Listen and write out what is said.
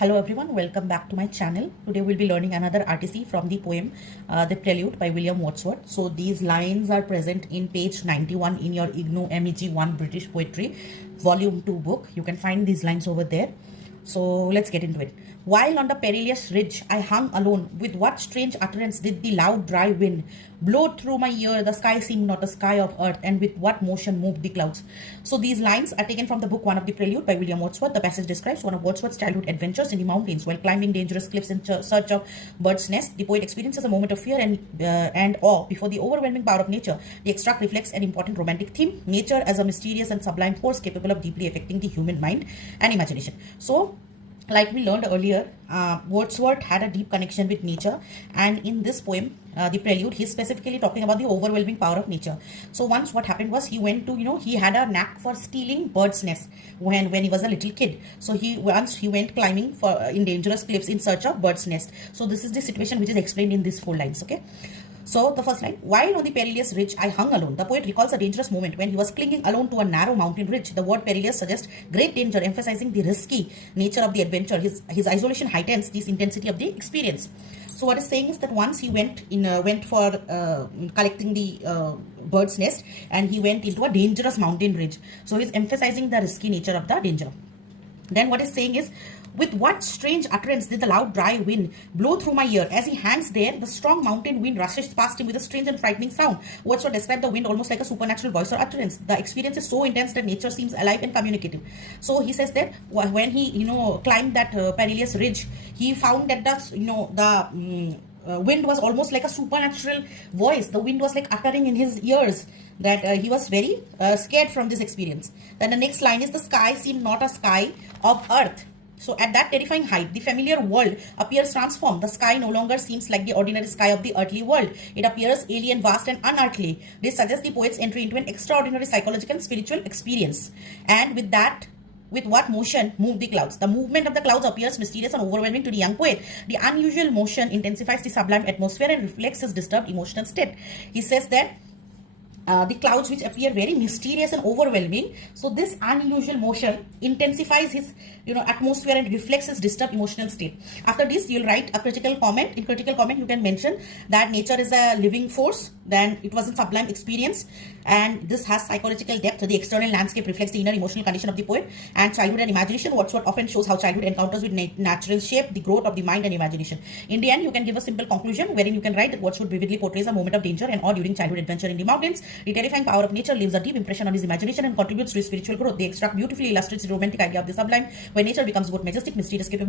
Hello everyone, welcome back to my channel. Today we'll be learning another RTC from the poem The Prelude by William Wordsworth. So these lines are present in page 91 in your IGNOU MEG 1 British Poetry Volume 2 book. You can find these lines over there. So let's get into it. While on the perilous ridge I hung alone, with what strange utterance did the loud dry wind blow through my ear? The sky seemed not a sky of earth, and with what motion moved the clouds? So these lines are taken from the book 1 of the Prelude by William Wordsworth. The passage describes one of Wordsworth's childhood adventures in the mountains. While climbing dangerous cliffs in search of bird's nest, the poet experiences a moment of fear and awe before the overwhelming power of nature. The extract reflects an important romantic theme: nature as a mysterious and sublime force capable of deeply affecting the human mind and imagination. So, like we learned earlier, Wordsworth had a deep connection with nature, and in this poem, the Prelude, he's specifically talking about the overwhelming power of nature. So once what happened was he went to, he had a knack for stealing birds' nests when he was a little kid. So once he went climbing in dangerous cliffs in search of birds' nest. So this is the situation which is explained in these 4 lines, okay? So the first line, while on the perilous ridge I hung alone. The poet recalls a dangerous moment when he was clinging alone to a narrow mountain ridge. The word perilous suggests great danger, emphasizing the risky nature of the adventure. His isolation heightens this intensity of the experience. So what it's saying is that once he went for collecting the bird's nest, and he went into a dangerous mountain ridge. So he's emphasizing the risky nature of the danger. Then what it's saying is, with what strange utterance did the loud dry wind blow through my ear? As he hangs there, the strong mountain wind rushes past him with a strange and frightening sound. Wordsworth described the wind almost like a supernatural voice or utterance. The experience is so intense that nature seems alive and communicative. So he says that when he climbed that perilous ridge, he found that the wind was almost like a supernatural voice. The wind was like uttering in his ears, that he was very scared from this experience. Then the next line is, the sky seemed not a sky of earth. So at that terrifying height, the familiar world appears transformed. The sky no longer seems like the ordinary sky of the earthly world. It appears alien, vast, and unearthly. This suggests the poet's entry into an extraordinary psychological and spiritual experience. And with that, with what motion moved the clouds? The movement of the clouds appears mysterious and overwhelming to the young poet. The unusual motion intensifies the sublime atmosphere and reflects his disturbed emotional state. He says that the clouds which appear very mysterious and overwhelming. So this unusual motion intensifies his atmosphere and reflects his disturbed emotional state. After this, you'll write a critical comment. In critical comment, you can mention that nature is a living force, then it was a sublime experience, and this has psychological depth. The external landscape reflects the inner emotional condition of the poet. And childhood and imagination, Wordsworth often shows how childhood encounters with natural shape the growth of the mind and imagination. In the end, you can give a simple conclusion wherein you can write that Wordsworth vividly portrays a moment of danger and awe during childhood adventure in the mountains. The terrifying power of nature leaves a deep impression on his imagination and contributes to his spiritual growth. The extract beautifully illustrates the romantic idea of the sublime, where nature becomes both majestic, mysterious, capable